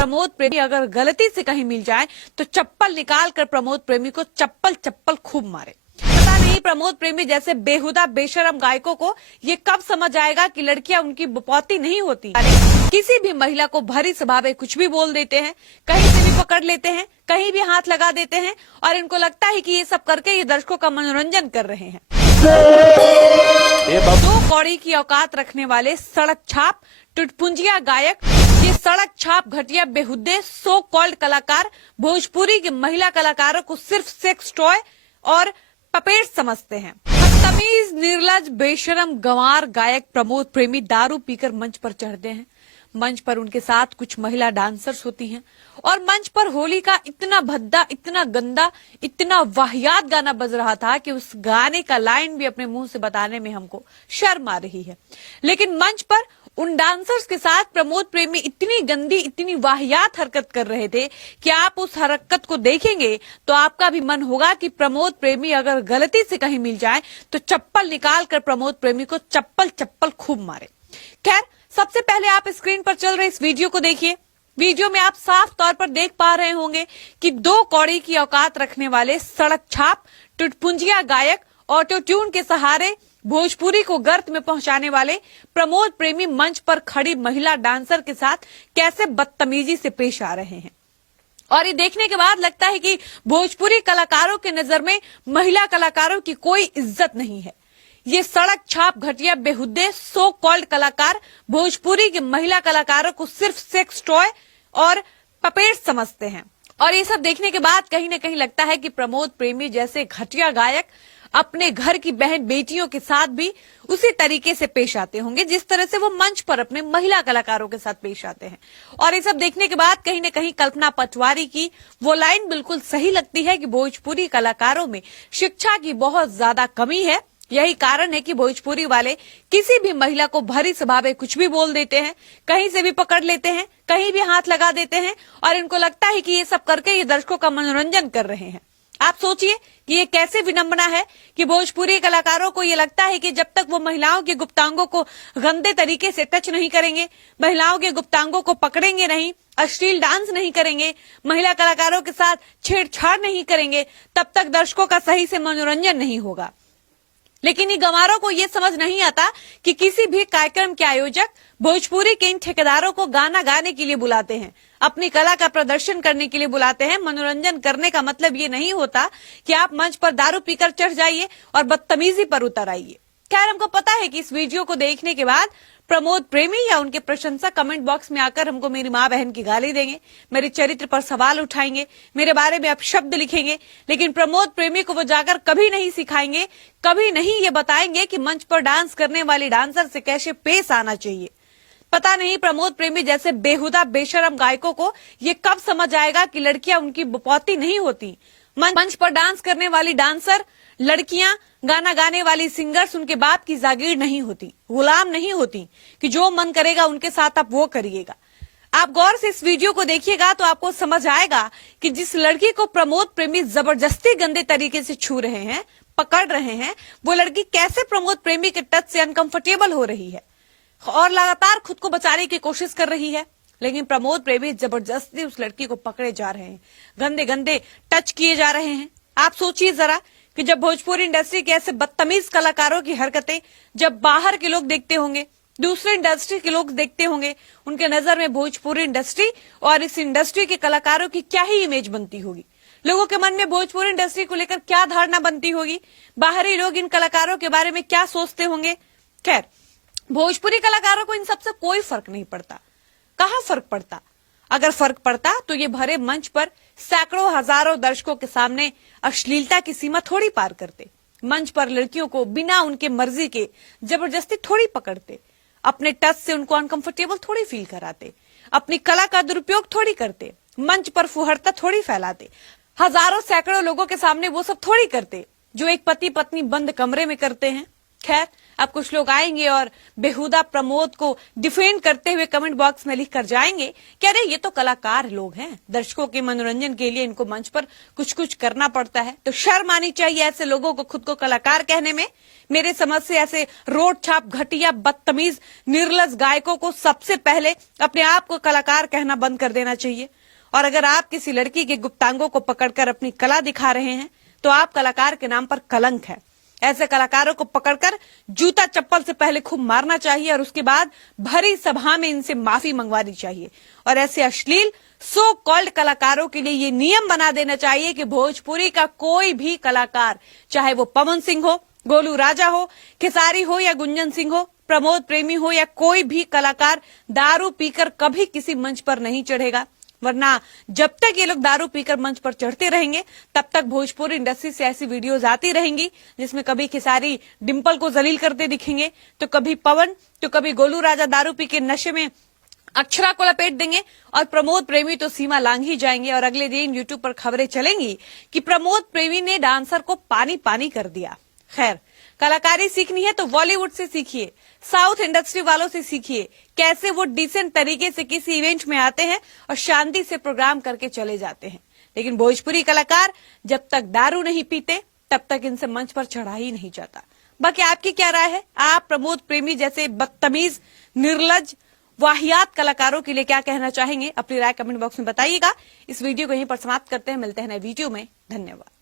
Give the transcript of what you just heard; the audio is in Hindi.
प्रमोद प्रेमी अगर गलती से कहीं मिल जाए तो चप्पल निकाल कर प्रमोद प्रेमी को चप्पल चप्पल खूब मारे। पता नहीं प्रमोद प्रेमी जैसे बेहुदा बेशरम गायकों को ये कब समझ आएगा कि लड़कियां उनकी बपौती नहीं होती। किसी भी महिला को भरी सभा में कुछ भी बोल देते हैं, कहीं से भी पकड़ लेते हैं, कहीं भी हाथ लगा देते हैं और इनको लगता है कि ये सब करके ये दर्शकों का मनोरंजन कर रहे हैं। दो कौड़ी की औकात रखने वाले सड़क छाप टुटपुंजिया गायक, ये सड़क छाप घटिया बेहुदे सो कॉल्ड कलाकार भोजपुरी के महिला कलाकारों को सिर्फ सेक्स टॉय और पपेट समझते हैं। तमीज निर्लज बेशरम गंवार गायक प्रमोद प्रेमी दारू पीकर मंच पर चढ़ते हैं। मंच पर उनके साथ कुछ महिला डांसर्स होती हैं और मंच पर होली का इतना भद्दा, इतना गंदा, इतना वाहियात गाना बज रहा था कि उस गाने का लाइन भी अपने मुंह से बताने में हमको शर्म आ रही है। लेकिन मंच पर उन डांसर्स के साथ प्रमोद प्रेमी इतनी गंदी, इतनी वाहियात हरकत कर रहे थे कि आप उस हरकत को देखेंगे तो आपका भी मन होगा कि प्रमोद प्रेमी अगर गलती से कहीं मिल जाए तो चप्पल निकाल कर प्रमोद प्रेमी को चप्पल चप्पल खूब मारे। खैर, सबसे पहले आप स्क्रीन पर चल रहे इस वीडियो को देखिए। वीडियो में आप साफ तौर पर देख पा रहे होंगे कि दो कौड़ी की औकात रखने वाले सड़क छाप टुटपुंजिया गायक ऑटो ट्यून के सहारे भोजपुरी को गर्त में पहुंचाने वाले प्रमोद प्रेमी मंच पर खड़ी महिला डांसर के साथ कैसे बदतमीजी से पेश आ रहे हैं। और ये देखने के बाद लगता है कि भोजपुरी कलाकारों के नजर में महिला कलाकारों की कोई इज्जत नहीं है। ये सड़क छाप घटिया बेहुदे सो कॉल्ड कलाकार भोजपुरी के महिला कलाकारों को सिर्फ सेक्स टॉय और पपेट समझते हैं। और ये सब देखने के बाद कहीं न कहीं लगता है कि प्रमोद प्रेमी जैसे घटिया गायक अपने घर की बहन बेटियों के साथ भी उसी तरीके से पेश आते होंगे जिस तरह से वो मंच पर अपने महिला कलाकारों के साथ पेश आते हैं। और ये सब देखने के बाद कहीं न कहीं कल्पना पटवारी की वो लाइन बिल्कुल सही लगती है कि भोजपुरी कलाकारों में शिक्षा की बहुत ज्यादा कमी है। यही कारण है कि भोजपुरी वाले किसी भी महिला को भरी सभा में कुछ भी बोल देते हैं, कहीं से भी पकड़ लेते हैं, कहीं भी हाथ लगा देते हैं और इनको लगता है कि ये सब करके ये दर्शकों का मनोरंजन कर रहे हैं। आप सोचिए कि ये कैसे विडंबना है कि भोजपुरी कलाकारों को ये लगता है कि जब तक वो महिलाओं के गुप्तांगों को गंदे तरीके से टच नहीं करेंगे, महिलाओं के गुप्तांगों को पकड़ेंगे नहीं, अश्लील डांस नहीं करेंगे, महिला कलाकारों के साथ छेड़छाड़ नहीं करेंगे, तब तक दर्शकों का सही से मनोरंजन नहीं होगा। लेकिन इन गंवारों को ये समझ नहीं आता कि किसी भी कार्यक्रम के आयोजक भोजपुरी के इन ठेकेदारों को गाना गाने के लिए बुलाते हैं, अपनी कला का प्रदर्शन करने के लिए बुलाते हैं। मनोरंजन करने का मतलब ये नहीं होता कि आप मंच पर दारू पीकर चढ़ जाइए और बदतमीजी पर उतर आइए। खैर, हमको पता है कि इस वीडियो को देखने के बाद प्रमोद प्रेमी या उनके प्रशंसक कमेंट बॉक्स में आकर हमको मेरी माँ बहन की गाली देंगे, मेरे चरित्र पर सवाल उठाएंगे, मेरे बारे में अपशब्द लिखेंगे। लेकिन प्रमोद प्रेमी को वो जाकर कभी नहीं सिखाएंगे, कभी नहीं ये बताएंगे कि मंच पर डांस करने वाली डांसर से कैसे पेश आना चाहिए। पता नहीं प्रमोद प्रेमी जैसे बेहुदा बेशरम गायकों को ये कब समझ आएगा कि लड़कियां उनकी बपौती नहीं होती। मंच पर डांस करने वाली डांसर लड़कियां, गाना गाने वाली सिंगर्स उनके बाप की जागीर नहीं होती, गुलाम नहीं होती कि जो मन करेगा उनके साथ आप वो करिएगा। आप गौर से इस वीडियो को देखिएगा तो आपको समझ आएगा कि जिस लड़की को प्रमोद प्रेमी जबरदस्ती गंदे तरीके से छू रहे हैं, पकड़ रहे हैं, वो लड़की कैसे प्रमोद प्रेमी के टच से अनकंफर्टेबल हो रही है और लगातार खुद को बचाने की कोशिश कर रही है। लेकिन प्रमोद प्रेमी जबरदस्ती उस लड़की को पकड़े जा रहे हैं, गंदे गंदे टच किए जा रहे हैं। आप सोचिए जरा कि जब भोजपुरी इंडस्ट्री के ऐसे बदतमीज कलाकारों की हरकतें जब बाहर के लोग देखते होंगे, दूसरे इंडस्ट्री के लोग देखते होंगे, उनके नजर में भोजपुरी इंडस्ट्री और इस इंडस्ट्री के कलाकारों की क्या ही इमेज बनती होगी। लोगों के मन में भोजपुरी इंडस्ट्री को लेकर क्या धारणा बनती होगी, बाहरी लोग इन कलाकारों के बारे में क्या सोचते होंगे। खैर, भोजपुरी कलाकारों को इन सबसे कोई फर्क नहीं पड़ता। कहाँ फर्क पड़ता? अगर फर्क पड़ता तो ये भरे मंच पर सैकड़ों हजारों दर्शकों के सामने अश्लीलता की सीमा थोड़ी पार करते। मंच पर लड़कियों को बिना उनके मर्जी के जबरदस्ती थोड़ी पकड़ते, अपने टच से उनको अनकंफर्टेबल थोड़ी फील कराते, अपनी कला का दुरुपयोग थोड़ी करते, मंच पर फुहरता थोड़ी फैलाते, हजारों सैकड़ों लोगों के सामने वो सब थोड़ी करते जो एक पति पत्नी बंद कमरे में करते हैं। खैर, अब कुछ लोग आएंगे और बेहुदा प्रमोद को डिफेंड करते हुए कमेंट बॉक्स में लिख कर जाएंगे कि अरे ये तो कलाकार लोग हैं, दर्शकों के मनोरंजन के लिए इनको मंच पर कुछ कुछ करना पड़ता है। तो शर्म आनी चाहिए ऐसे लोगों को खुद को कलाकार कहने में। मेरे समझ से ऐसे रोड छाप घटिया बदतमीज निर्लज गायकों को सबसे पहले अपने आप को कलाकार कहना बंद कर देना चाहिए। और अगर आप किसी लड़की के गुप्तांगों को पकड़कर अपनी कला दिखा रहे हैं तो आप कलाकार के नाम पर कलंक है। ऐसे कलाकारों को पकड़कर जूता चप्पल से पहले खूब मारना चाहिए और उसके बाद भरी सभा में इनसे माफी मंगवानी चाहिए। और ऐसे अश्लील सो कॉल्ड कलाकारों के लिए ये नियम बना देना चाहिए कि भोजपुरी का कोई भी कलाकार, चाहे वो पवन सिंह हो, गोलू राजा हो, खेसारी हो या गुंजन सिंह हो, प्रमोद प्रेमी हो या कोई भी कलाकार, दारू पीकर कभी किसी मंच पर नहीं चढ़ेगा। वरना जब तक ये लोग दारू पीकर मंच पर चढ़ते रहेंगे तब तक भोजपुरी इंडस्ट्री से ऐसी वीडियोस आती रहेंगी जिसमें कभी खेसारी डिंपल को जलील करते दिखेंगे, तो कभी पवन, तो कभी गोलू राजा दारू पी के नशे में अक्षरा को लपेट देंगे और प्रमोद प्रेमी तो सीमा लांघ ही जाएंगे। और अगले दिन यूट्यूब पर खबरें चलेंगी कि प्रमोद प्रेमी ने डांसर को पानी पानी कर दिया। खैर, कलाकारी सीखनी है तो बॉलीवुड से सीखिए, साउथ इंडस्ट्री वालों से सीखिए कैसे वो डिसेंट तरीके से किसी इवेंट में आते हैं और शांति से प्रोग्राम करके चले जाते हैं। लेकिन भोजपुरी कलाकार जब तक दारू नहीं पीते तब तक इनसे मंच पर चढ़ा ही नहीं जाता। बाकी आपकी क्या राय है? आप प्रमोद प्रेमी जैसे बदतमीज, निर्लज, वाहियात कलाकारों के लिए क्या कहना चाहेंगे? अपनी राय कमेंट बॉक्स में बताइएगा। इस वीडियो को यहीं पर समाप्त करते हैं, मिलते हैं नए वीडियो में। धन्यवाद।